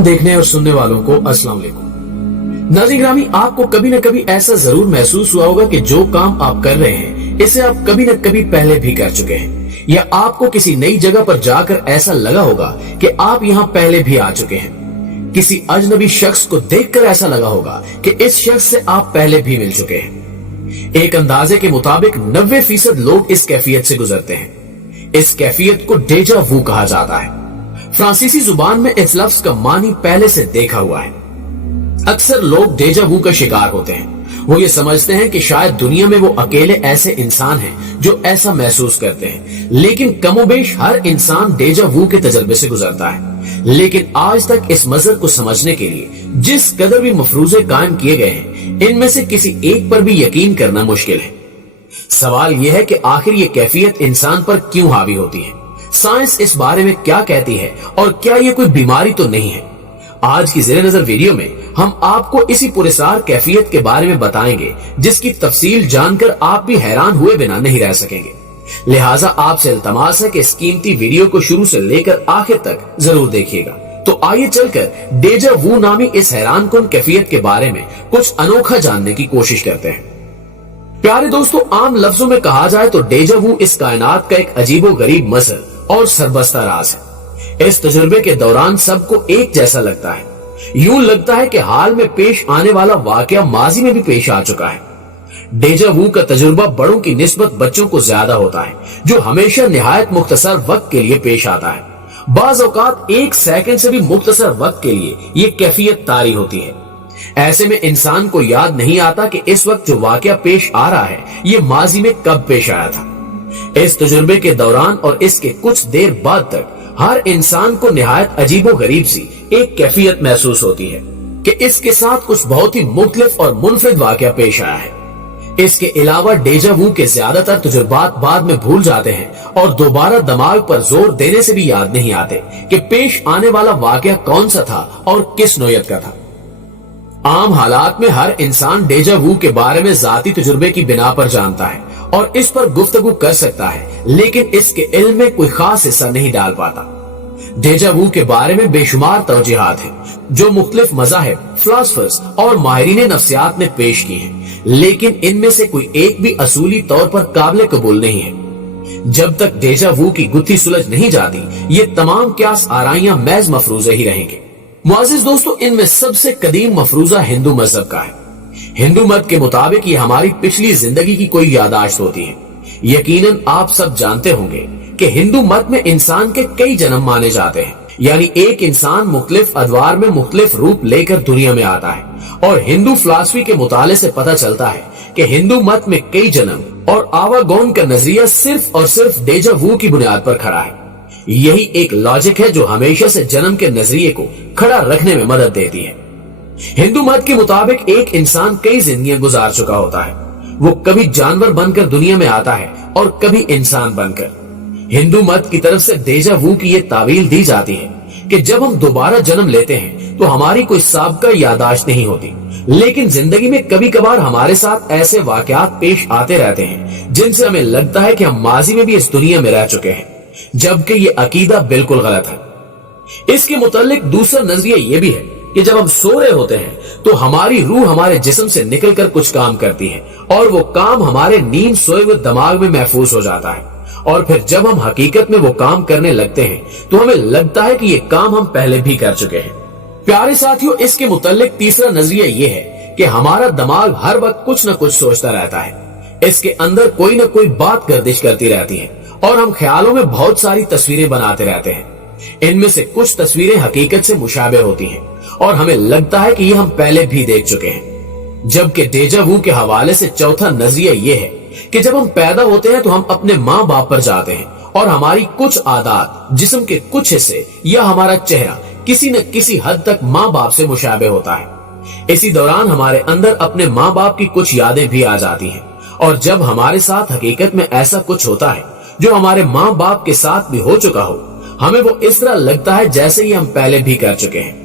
तमाम देखने और सुनने वालों को अस्सलाम वालेकुम। नाज़रीन ग्रामी, आपको कभी न कभी ऐसा जरूर महसूस हुआ होगा कि जो काम आप कर रहे हैं इसे आप कभी न कभी पहले भी कर चुके हैं, या आपको किसी नई जगह पर जाकर ऐसा लगा होगा कि आप यहाँ पहले भी आ चुके हैं। किसी अजनबी शख्स को देखकर ऐसा लगा होगा कि इस शख्स से आप पहले भी मिल चुके हैं। एक अंदाजे के मुताबिक 90% लोग इस कैफियत से गुजरते हैं। इस कैफियत को डेजा वू कहा जाता है। फ्रांसीसी जुबान में इस लफ्ज का मानी पहले से देखा हुआ है। अक्सर लोग डेजा वू का शिकार होते हैं। वो ये समझते हैं कि शायद दुनिया में वो अकेले ऐसे इंसान हैं जो ऐसा महसूस करते हैं, लेकिन कमोबेश हर इंसान डेजा वू के तजर्बे से गुजरता है। लेकिन आज तक इस मजहब को समझने के लिए जिस कदर भी मफरूजे कायम किए गए हैं, इनमें से किसी एक पर भी यकीन करना मुश्किल है। सवाल यह है कि आखिर ये कैफियत इंसान पर क्यों हावी होती है, साइंस इस बारे में क्या कहती है और क्या ये कोई बीमारी तो नहीं है। आज की ज़ेरे नजर वीडियो में हम आपको इसी पुरस्कार कैफियत के बारे में बताएंगे, जिसकी तफसील जानकर आप भी हैरान हुए बिना नहीं रह सकेंगे। लिहाजा आपसे इल्तमास है कि इस कीमती वीडियो को शुरू से लेकर आखिर तक जरूर देखिएगा। तो आइए चलकर डेजा वू नामी इस हैरानकुन कैफियत के बारे में कुछ अनोखा जानने की कोशिश करते हैं। प्यारे दोस्तों, आम लफ्जों में कहा जाए तो डेजा वू इस कायनात का एक अजीबो गरीब मसर और सरबस्ता राज है। इस तजुर्बे के दौरान सबको एक जैसा लगता है। यूं लगता है कि हाल में पेश आने वाला वाकया माजी में भी पेश आ चुका है। डेजा वू का तजुर्बा बड़ों की निस्बत बच्चों को ज्यादा होता है, जो हमेशा निहायत मुख्तसर वक्त के लिए पेश आता है। बाज औकात 1 सेकंड से भी मुख्तसर वक्त के लिए ये कैफियत तारी होती है। ऐसे में इंसान को याद नहीं आता कि इस वक्त जो वाकया पेश आ रहा है ये माजी में कब पेश आया था। इस तजुर्बे के दौरान और इसके कुछ देर बाद तक हर इंसान को निहायत अजीबो गरीब सी एक कैफियत महसूस होती है कि इसके साथ कुछ बहुत ही मुख्तलिफ और मुनफरिद वाकया पेश आया है। इसके अलावा डेजा वू के ज्यादातर तजुर्बात बाद में भूल जाते हैं और दोबारा दिमाग पर जोर देने से भी याद नहीं आते कि पेश आने वाला वाकया कौन सा था और किस नौयत का था। आम हालात में हर इंसान डेजा वू के बारे में जाती तजुर्बे की बिना पर जानता है और इस पर गुफ्तगू कर सकता है, लेकिन इसके इल्म में कोई खास हिस्सा नहीं डाल पाता। डेजा वू के बारे में बेशुमार तवजीहात हैं जो मुख्तलिफ मज़ाहिब, फिलॉसफर्स और माहिरीन नफ्सियात ने पेश की हैं, लेकिन इनमें से कोई एक भी असूली तौर पर काबिल कबूल नहीं है। जब तक डेजा वू की गुत्थी सुलझ नहीं जाती, ये तमाम क्यास आराइयां महज मफरूजे ही रहेंगे। मुअज़्ज़िज़ दोस्तों, इनमें सबसे कदीम मफरूजा हिंदू मजहब का है। हिंदू मत के मुताबिक ये हमारी पिछली जिंदगी की कोई यादाश्त होती है। यकीनन आप सब जानते होंगे कि हिंदू मत में इंसान के कई जन्म माने जाते हैं, यानी एक इंसान मुख्तलिफ अदवार में मुख्तलिफ रूप लेकर दुनिया में आता है। और हिंदू फिलॉसफी के मुताले से पता चलता है कि हिंदू मत में कई जन्म और आवागोन का नजरिया सिर्फ और सिर्फ डेजा वू की बुनियाद पर खड़ा है। यही एक लॉजिक है जो हमेशा से जन्म के नजरिए को खड़ा रखने में मदद देती है। हिंदू मत के मुताबिक एक इंसान कई जिंदगियां गुजार चुका होता है। वो कभी जानवर बनकर दुनिया में आता है और कभी इंसान बनकर। हिंदू मत की तरफ से डेजा वू की ये तावील दी जाती है कि जब हम दोबारा जन्म लेते हैं तो हमारी कोई साबिका यादाश्त नहीं होती, लेकिन जिंदगी में कभी कभार हमारे साथ ऐसे वाकयात पेश आते रहते हैं जिनसे हमें लगता है कि हम माजी में भी इस दुनिया में रह चुके हैं, जबकि ये अकीदा बिल्कुल गलत है। इसके मुतालिक दूसरा नजरिया ये भी है कि जब हम सो रहे होते हैं तो हमारी रूह हमारे जिस्म से निकलकर कुछ काम करती है और वो काम हमारे नींद सोए हुए दिमाग में महफूज हो जाता है, और फिर जब हम हकीकत में वो काम करने लगते हैं तो हमें लगता है कि ये काम हम पहले भी कर चुके हैं। प्यारे साथियों, इसके मुतालिक तीसरा नजरिया ये है कि हमारा दिमाग हर वक्त कुछ न कुछ सोचता रहता है। इसके अंदर कोई न कोई बात गर्दिश करती रहती है और हम ख्यालों में बहुत सारी तस्वीरें बनाते रहते हैं। इनमें से कुछ तस्वीरें हकीकत से मुशाबे होती हैं और हमें लगता है कि ये हम पहले भी देख चुके हैं। जबकि डेजा वू के हवाले से चौथा नजरिया ये है कि जब हम पैदा होते हैं तो हम अपने माँ बाप पर जाते हैं और हमारी कुछ आदत, जिस्म के कुछ हिस्से या हमारा चेहरा किसी न किसी हद तक माँ बाप से मुशाबे होता है। इसी दौरान हमारे अंदर अपने माँ बाप की कुछ यादें भी आ जाती हैं, और जब हमारे साथ हकीकत में ऐसा कुछ होता है जो हमारे माँ बाप के साथ भी हो चुका हो, हमें वो इस तरह लगता है जैसे ही हम पहले भी कर चुके हैं।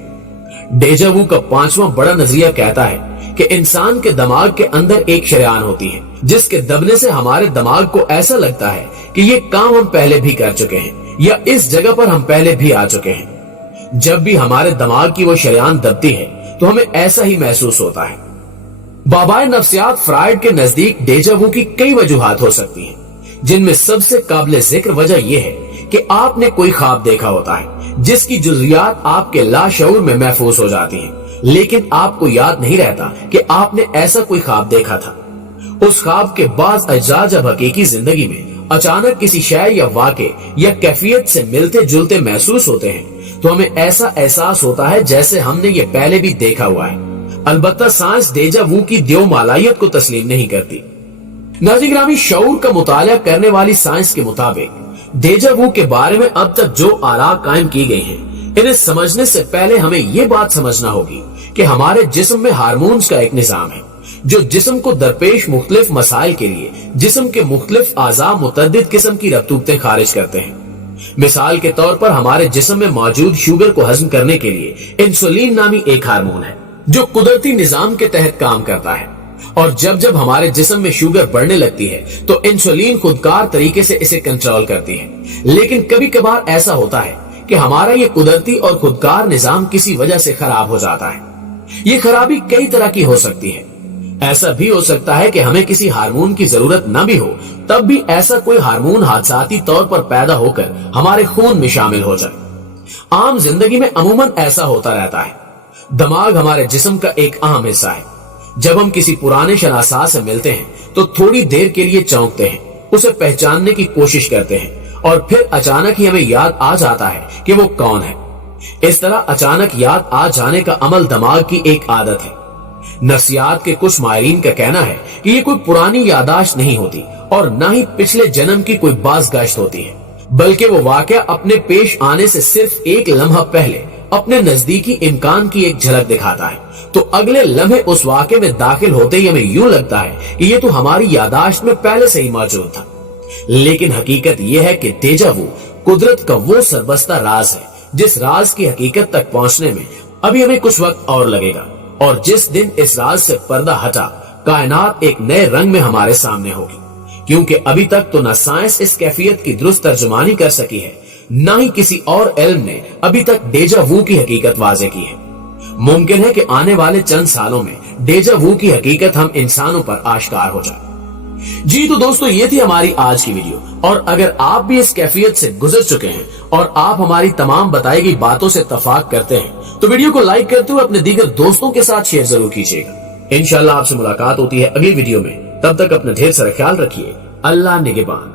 डेजा वू का पांचवा बड़ा नजरिया कहता है कि इंसान के दिमाग के अंदर एक शरेआन होती है जिसके दबने से हमारे दिमाग को ऐसा लगता है कि ये काम हम पहले भी कर चुके हैं या इस जगह पर हम पहले भी आ चुके हैं। जब भी हमारे दिमाग की वो शरेआन दबती है तो हमें ऐसा ही महसूस होता है। बाबाए नफ्सियात फ्राइड के नजदीक डेजा वू की कई वजूहात हो सकती हैं, जिनमें सबसे काबिल जिक्र वजह यह है कि आपने कोई ख्वाब देखा होता है जिसकी जुज़ियात आपके लाशऊर में महफूज हो जाती हैं, लेकिन आपको याद नहीं रहता कि आपने ऐसा कोई ख्वाब देखा था। उस ख्वाब के बाद अज्जा जब हकीकी जिंदगी में अचानक किसी शय या वाक़े या कैफियत से मिलते जुलते महसूस होते हैं तो हमें ऐसा एहसास होता है जैसे हमने ये पहले भी देखा हुआ है। अलबत्ता साइंस डेजा वू की देवमालायत को तस्लीम नहीं करती। नाज़रीन गिरामी, शऊर का मुताला करने वाली साइंस के मुताबिक डेजा वू के बारे में अब तक जो आरा कायम की गई हैं, इन्हें समझने से पहले हमें ये बात समझना होगी कि हमारे जिस्म में हार्मोन्स का एक निजाम है जो जिस्म को दरपेश मुख्तलिफ मसाइल के लिए जिस्म के मुख्तलिफ आज़ा मुतअद्दिद किस्म की रब्तूबतें खारिज करते हैं। मिसाल के तौर पर हमारे जिस्म में मौजूद शुगर को हजम करने के लिए इंसुलिन नामी एक हार्मोन है जो कुदरती निजाम के तहत काम करता है, और जब जब हमारे जिस्म में शुगर बढ़ने लगती है तो इंसुलिन खुदकार तरीके से इसे कंट्रोल करती है। लेकिन कभी कभार ऐसा होता है कि हमारा ये कुदरती और खुदकार निजाम किसी वजह से खराब हो जाता है। ये खराबी कई तरह की हो सकती है। ऐसा भी हो सकता है कि हमें किसी हार्मोन की जरूरत न भी हो, तब भी ऐसा कोई हार्मोन हादसाती तौर पर पैदा होकर हमारे खून में शामिल हो जाए। आम जिंदगी में अमूमन ऐसा होता रहता है। दिमाग हमारे जिस्म का एक अहम हिस्सा है। जब हम किसी पुराने शनासा से मिलते हैं तो थोड़ी देर के लिए चौंकते हैं, उसे पहचानने की कोशिश करते हैं और फिर अचानक ही हमें याद आ जाता है कि वो कौन है। इस तरह अचानक याद आ जाने का अमल दिमाग की एक आदत है। नफ्सियात के कुछ माहिरीन का कहना है कि ये कोई पुरानी यादाश्त नहीं होती और न ही पिछले जन्म की कोई बाज़गश्त होती है, बल्कि वो वाकया अपने पेश आने से सिर्फ एक लम्हा पहले अपने नजदीकी इम्कान की एक झलक दिखाता है। तो अगले लम्हे उस वाक़े में दाखिल होते ही हमें यूं लगता है कि ये तो हमारी यादाश्त में पहले से ही मौजूद था। लेकिन हकीकत यह है कि डेजा वू कुदरत का वो सरबस्ता राज है जिस राज की हकीकत तक पहुंचने में अभी हमें कुछ वक्त और लगेगा, और जिस दिन इस राज से पर्दा हटा कायनात एक नए रंग में हमारे सामने होगी। क्योंकि अभी तक तो न साइंस इस कैफियत की दुरुस्त तर्जुमानी कर सकी है, न ही किसी और इल्म ने अभी तक डेजा वू की हकीकत वाज़े की है। मुमकिन है कि आने वाले चंद सालों में डेजा वू की हकीकत हम इंसानों पर आश्कार हो जाए। जी तो दोस्तों, ये थी हमारी आज की वीडियो, और अगर आप भी इस कैफियत से गुजर चुके हैं और आप हमारी तमाम बताई गई बातों से इत्तफाक करते हैं तो वीडियो को लाइक करते हुए अपने दीगर दोस्तों के साथ शेयर जरूर कीजिएगा। इंशाल्लाह आपसे मुलाकात होती है अगली वीडियो में। तब तक अपना ढेर सारा ख्याल रखिए। अल्लाह निगहबान।